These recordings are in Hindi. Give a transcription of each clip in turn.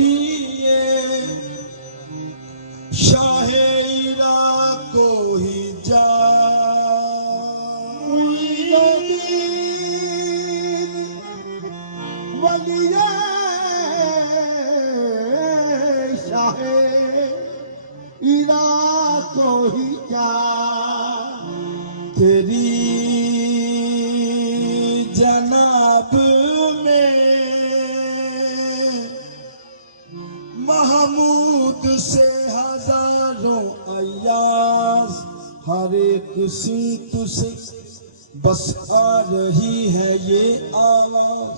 लिए शाहे इराक को ही जा वलिए शाहे इराक को ही जा तेरी जनाब में महमूद से हजारों अयाज हर एक सींत से बस आ रही है ये आवाज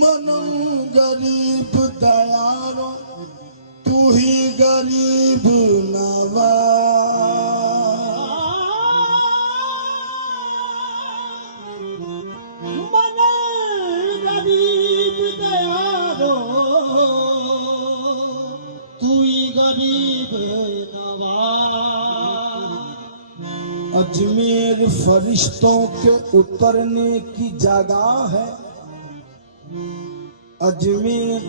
मनो गरीब दयारो तू ही गरीब नवाज मनो गरीब दयारो तू ही गरीब नवाज अजमेर फरिश्तों के उतरने की जगह है अजमेर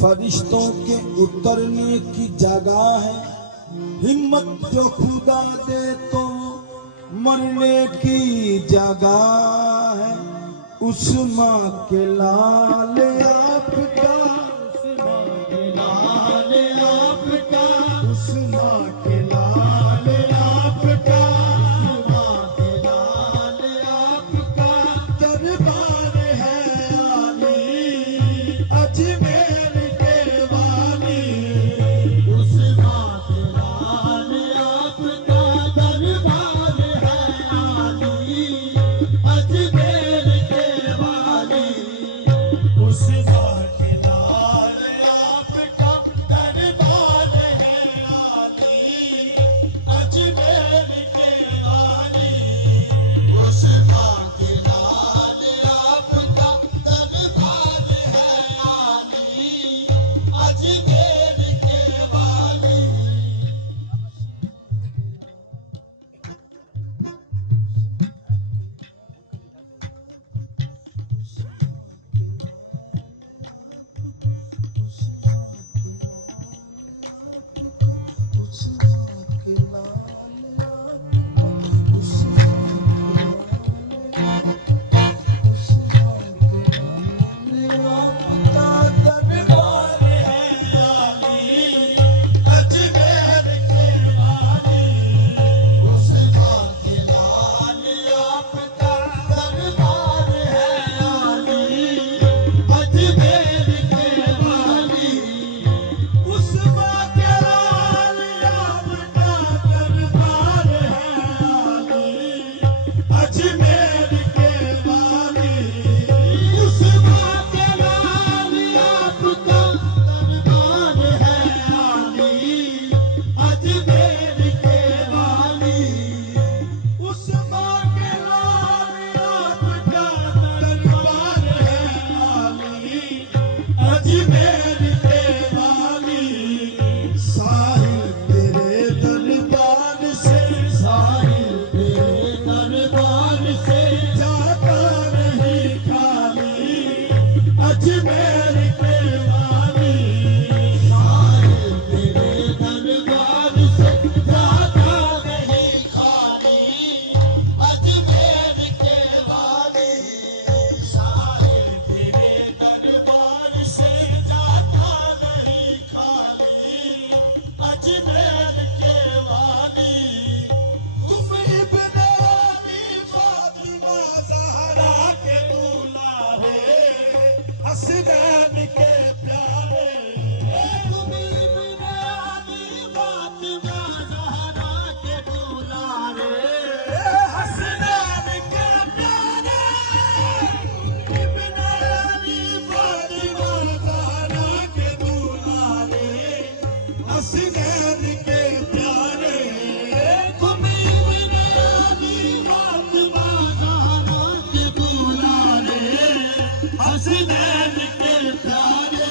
फरिश्तों के उतरने की जगह है हिम्मत जो खुदा दे तो मरने की जगह है उस माँ के लाल आपका उस माँ के लाल आपका उस माँ के लाल आपका माँ के लाल आपका दरबार है आली अजमेर के वाली उस माँ के लाल आपका दरबार है आली अजमेर के वाली उस माँ के लाल आपका दरबार है आली अजमेर के वाली उस माँ के लाल आपका दरबार है आली अजमेर के वाली उस माँ के लाल उस आपका दरबार है आली अजमेर के वाली उस माँ के लाल आपका दरबार है आली अजमेर के वाली उस माँ के लाल आपका दरबार है आली अजमेर के वाली उस माँ के लाल आपका दरबार है आली अजमेर के वाली उस माँ के लाल आपका दरबार है आली अजमेर के वाली साहिल तेरे दरबार से साहिल तेरे दरबार से जाता नहीं खाली अजमेर के वाली साहिल तेरे दरबार से जाता नहीं खाली अजमेर के वाली साहिल तेरे दरबार से जाता नहीं खाली अजमेर के वाली तुम इब्ने अली फातिमा ज़हरा के दुलारे हसनैन के प्यारे तुम इब्ने अली फातिमा ज़हरा के दुलारे हसनैन के प्यारे इब्ने अली फातिमा ज़हरा के दुलारे हसनैन के प्यारे तुम इब्ने अली फातिमा ज़हरा के दुलारे हसनैन के प्यारे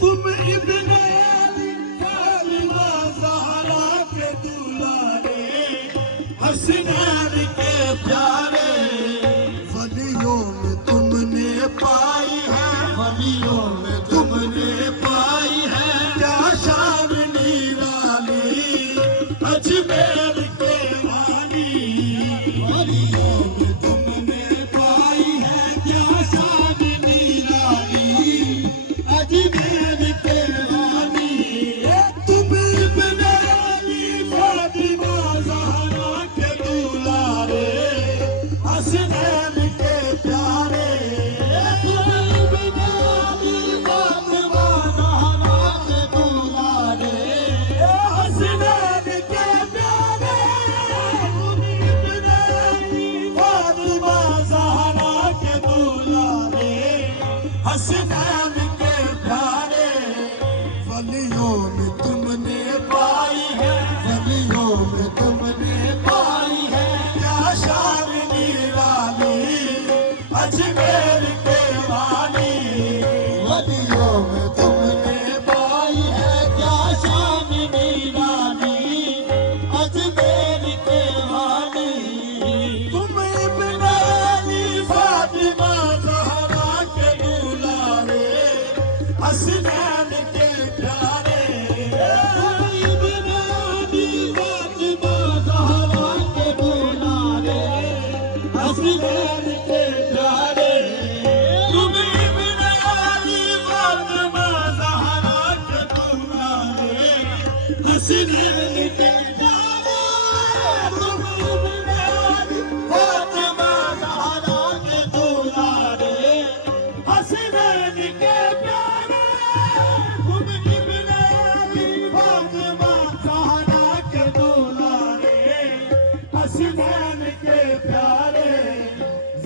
तुम इब्ने अली फातिमा ज़हरा के दुलारे हसनैन के प्यारे वलियों में तुमने पाई है वलियों में तुमने हसनैन के प्यारे इब्न अली फातिमा ज़हरा के दुलारे हसनैन के प्यारे तुम इब्न अली फातिमा ज़हरा के दुलारे हसनैन के प्यारे तुम इब्न अली फातिमा ज़हरा के दुलारे हसनैन के प्यारे तुम इब्न अली फातिमा ज़हरा के दुलारे हसनैन के प्यारे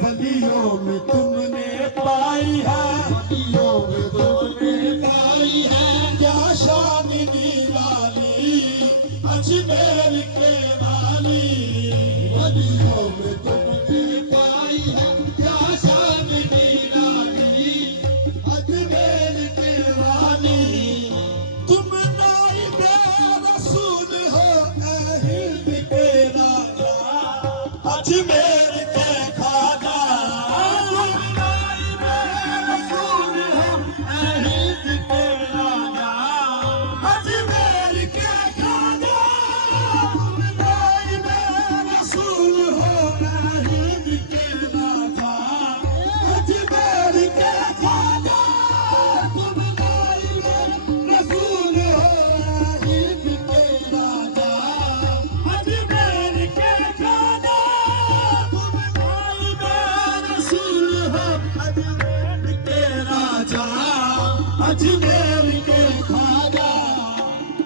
वलियों में तुमने पाई है वलियों में तुमने पाई है क्या शान निराली अजमेर के वाली वलियों में तुमने पाई है क्या शान निराली अजमेर के वाली तुम नाइबे रसूल हो ए हिंद के राजा अजमेर के खाजा तुम नाइबे रसूल हो ए हिंद के राजा अजमेर के खाजा तुम नाइबे रसूल हो ए हिंद के राजा अजमेर के खाजा तुम नाइबे रसूल हो ए हिंद के राजा अजमेर के खाजा तुम नाइबे रसूल हो अजमेर के राजा अजमेर के खाजा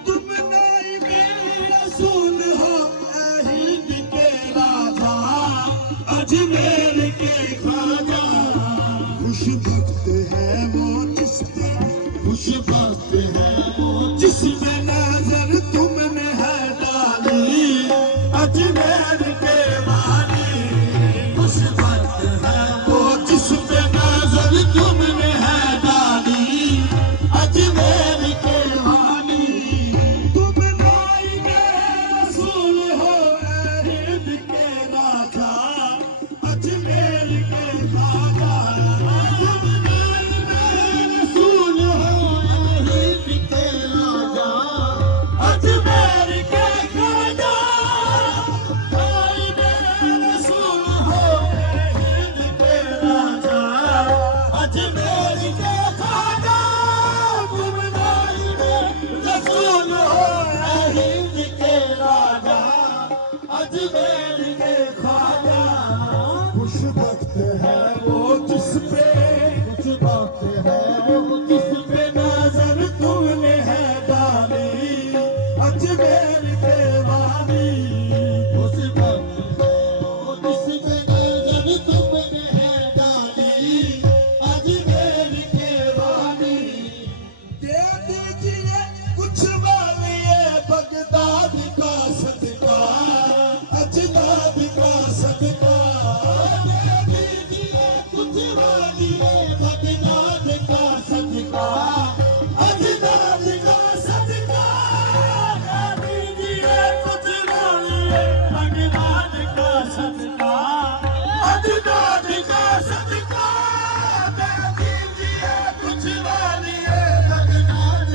तुम नाइबे रसूल हो ए हिंद के राजा अजमेर के खाजा खुश वक्त है वो जिसमें खुश वक्त है वो जिसमें नजर तुमने है डाली अजमेर के वाली खुश वक्त है वो जिसमें नजर तुमने है डाली अजमेर के वाली तुम नाइबे रसूल हो ए हिंद के राजा अजमेर के खाजा तुम नाइबे रसूल हो ए हिंद के राजा अजमेर के खाजा नाइबे रसूल हो ए हिंद के राजा अजमेर के खाजा तुम नाइबे रसूल हो ए हिंद के राजा अजमेर के खाजा खुश वक्त है वो जिस पे खुश वक्त है वो जिस पे नजर तुमने है डाली अजमेर के वाली खुश वक्त है वो जिस पे नजर तुमने है डाली अजमेर के वाली दे दीजिए कुछ वालिए बगदाद का सदका अजदाद का सदका दे दीजिए कुछ वालिए बगदाद का सदका अजदाद का सदका दे दीजिए कुछ वालिए बगदाद का सदका अजदाद का सदका दे दीजिए कुछ वालिए बगदाद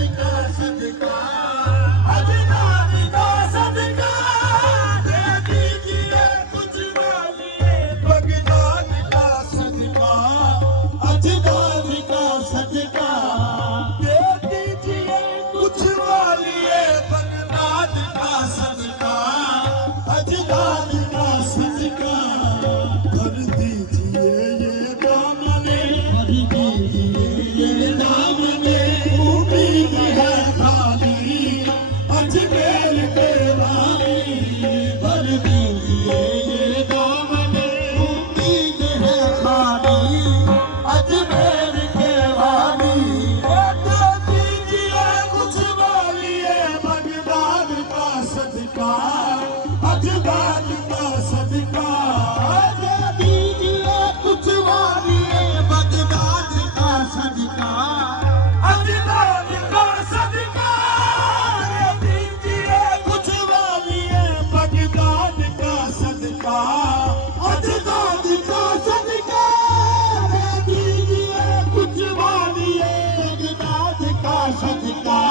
सदका,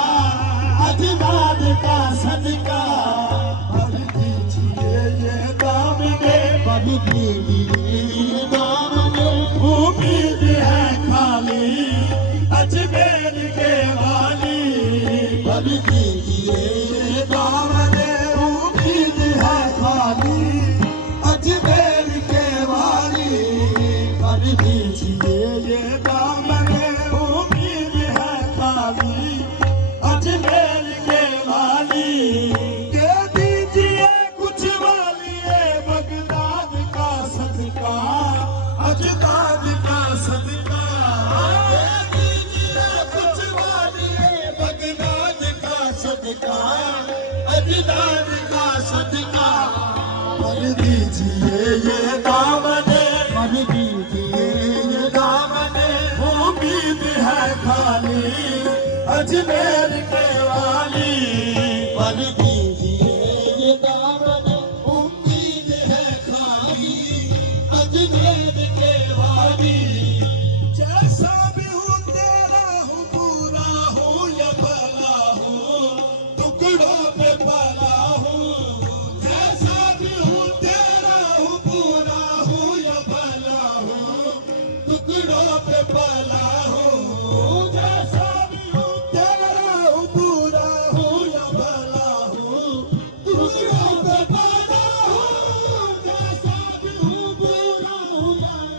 अजदाद का सदका भर दीजिए ये दामने, भर दीजिए ये दामने। उम्मीद है खाली अजमेर के वाली, भर दीजिए ये दामने। उम्मीद है खाली अजमेर के वाली, भर दीजिए ये दामने। उम्मीद है खाली अजमेर के वाली, दे दीजिए कुछ वालिए बगदाद का सदका, अजदाद का सदका। दे दीजिए कुछ वालिए बगदाद का सदका, अजदाद का सदका। भर दीजिए ये दामने, भर दीजिए ये दामने। उम्मीद है खाली अजमेर के वाली, भर दीजिए ये दामने। उम्मीद है खाली अजमेर के वाली। जैसा भी हूँ तेरा हूँ, बुरा हूँ या भला हूँ, टुकड़ों पे पला हूँ। जैसा भी हूँ तेरा हूँ, बुरा हूँ या भला हूँ, टुकड़ों पे पला हूँ। जैसा भी हूँ तेरा हूँ, बुरा हूँ या भला हूँ, टुकड़ों पे पला हूँ। जैसा भी हूँ बुरा हूँ,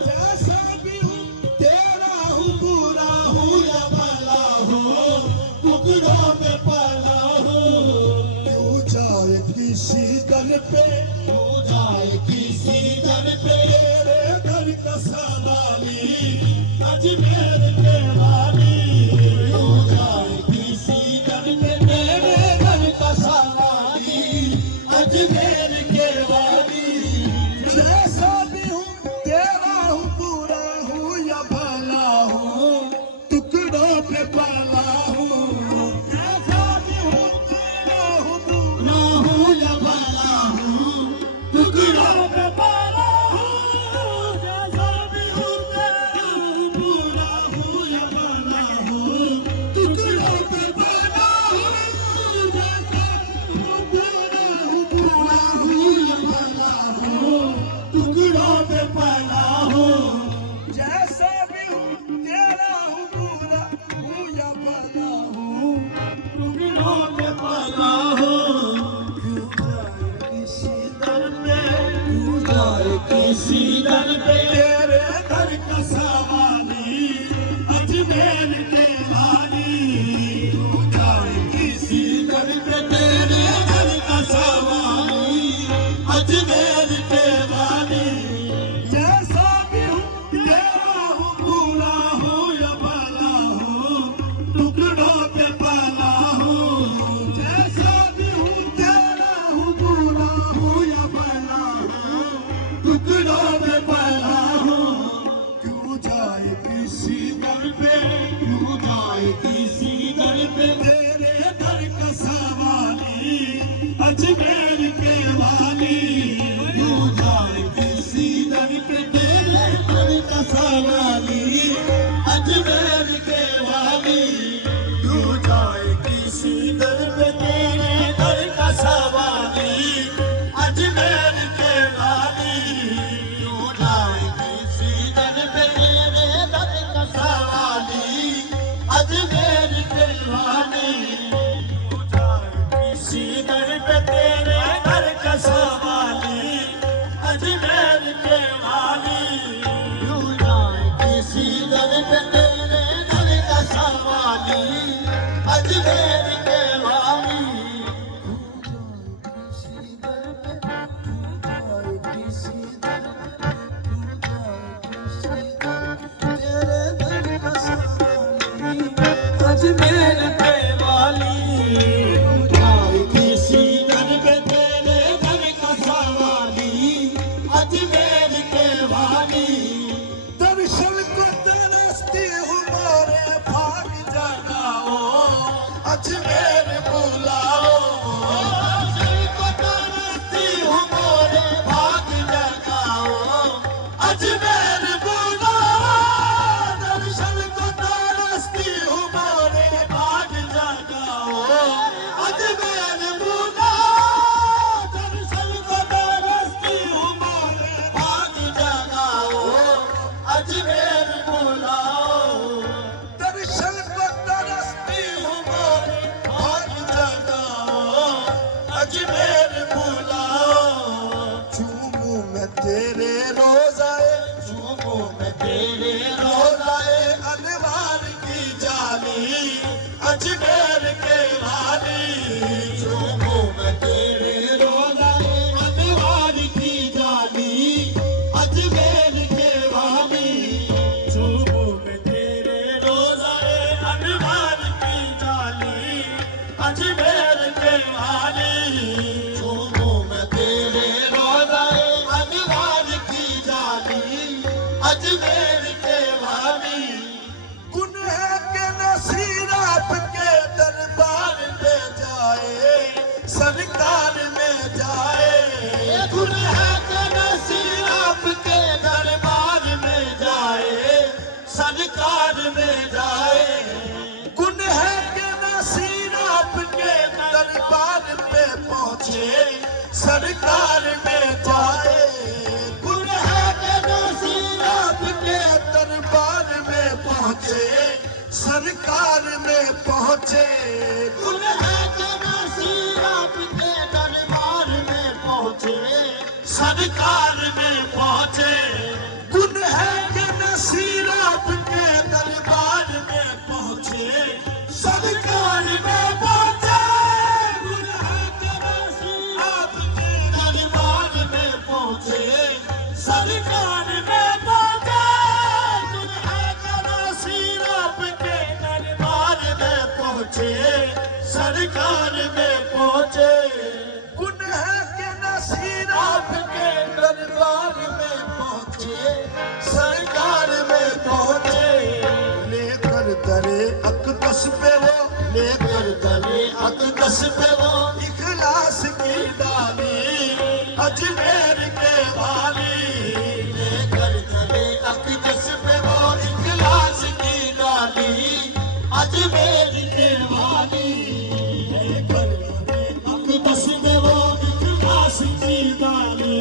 जैसा भी हूँ तेरा हूँ, बुरा हूँ या भला हूँ, टुकड़ों पे पला हूँ। क्यों जाए किसी दर पे, क्यों जाए किसी दर पे, तेरे घर का सवाली अजमेर के वाली। क्यों जाए किसी दर पे, तेरे घर का सवाली अजमेर के वाली। जैसा भी हूँ तेरा हूँ, बुरा हूँ या भला हूँ, टुकड़ों पे पला हूँ। जैसा भी हूँ तेरा हूँ, बुरा हूँ या भला हूँ, टुकड़ों पे पला हूँ। जैसा भी हूँ तेरा हूँ, बुरा हूँ या भला हूँ, टुकड़ों पे पला हूँ। जैसा भी हूँ तेरा हूँ, बुरा हूँ या भला हूँ, टुकड़ों पे पला हूँ। जैसा भी हूँ तेरा हूँ, बुरा हूँ या भला हूँ, टुकड़ों पे पला हूँ। क्यों जाए किसी दर पे, क्यों जाए किसी दर पे, तेरे दर का सवाली अजमेर के वाली। क्यों जाए किसी दर पे, तेरे दर का सवाली अजमेर के वाली। जैसा भी हूँ तेरा हूँ, बुरा हूँ या भला हूँ, टुकड़ों पे पला हूँ। जैसा भी हूँ तेरा हूँ, बुरा हूँ या भला हूँ, टुकड़ों पे पला हूँ। क्यों जाए किसी दर पे, क्यों जाए किसी दर पे, तेरे दर का सवाली अजमेर के वाली। क्यों जाए किसी दर पे, तेरे दर का सवाली अजमेर के वाली। क्यों जाए किसी दर पे, तेरे दर का सवाली अजमेर के वाली। क्यों जाए किसी दर पे, तेरे दर का सवाली अजमेर के वाली। क्यों जाए किसी दर पे, तेरे दर का सवाली अजमेर के वाली। क्यों जाए किसी दर पे, तेरे दर का सवाली अजमेर के वाली। अजमेर के वाली। क्यों जाए किसी दर पे, तेरे दर का सवाली अजमेर के वाली। दर्शन को तरसती हूँ मोरे भाग जगाओ, अजमेर बुलाओ। दर्शन को तरसती हूँ मोरे भाग जगाओ, अजमेर बुलाओ। दर्शन को तरसती हूँ मोरे भाग अजमेर के वाली चूमूं मैं तेरे रोज़ाए अनवार की जाली अजमेर के वाली चूमूं मैं तेरे रोज़ाए अनवार की जाली अजमेर के वाली चूमूं मैं तेरे रोज़ाए अनवार की जाली अजमेर के वाली गुनह के नसीर आपके दरबार में जाए, सरकार में जाए। गुनह के नसीर आपके दरबार में जाए सरकार में जाए गुनह के नसीर आपके दरबार में पहुँचे, सरकार में जाए। गुनह के नसीर आपके दरबार में पहुँचे, सरकार में पहुँचे। गुनह के नसीर आपके दरबार में पहुँचे सरकार में पहुँचे गुनह के नसीर आपके दरबार में पहुँचे, सरकार में पहुँचे। गुनह के नसीर आपके दरबार में पहुँचे सरकार में पहुँचे गुनह के नसीर आपके दरबार में पहुँचे सरकार में पहुँचे गुनह के नसीर आपके दरबार में पहुँचे, सरकार में पहुँचे। लेकर दरे अकदस पे वो, लेकर दरे अकदस पे वो इखलास की डाली अजमेर के वाली। लेकर दरे अकदस पे वो इखलास की डाली अजमेर के वाली लेकर दरे अकदस पे वो इखलास की डाली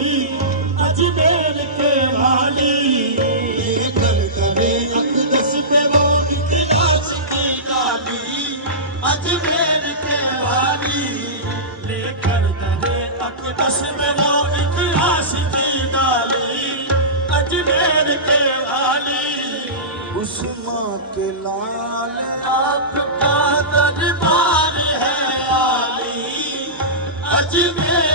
अजमेर के वाली लेकर दरे अकदस पे वो इखलास की डाली अजमेर के वाली लेकर दरे अकदस पे वो इखलास की डाली अजमेर के वाली उस्मा के लाल आपका दरबार है आली अजमेर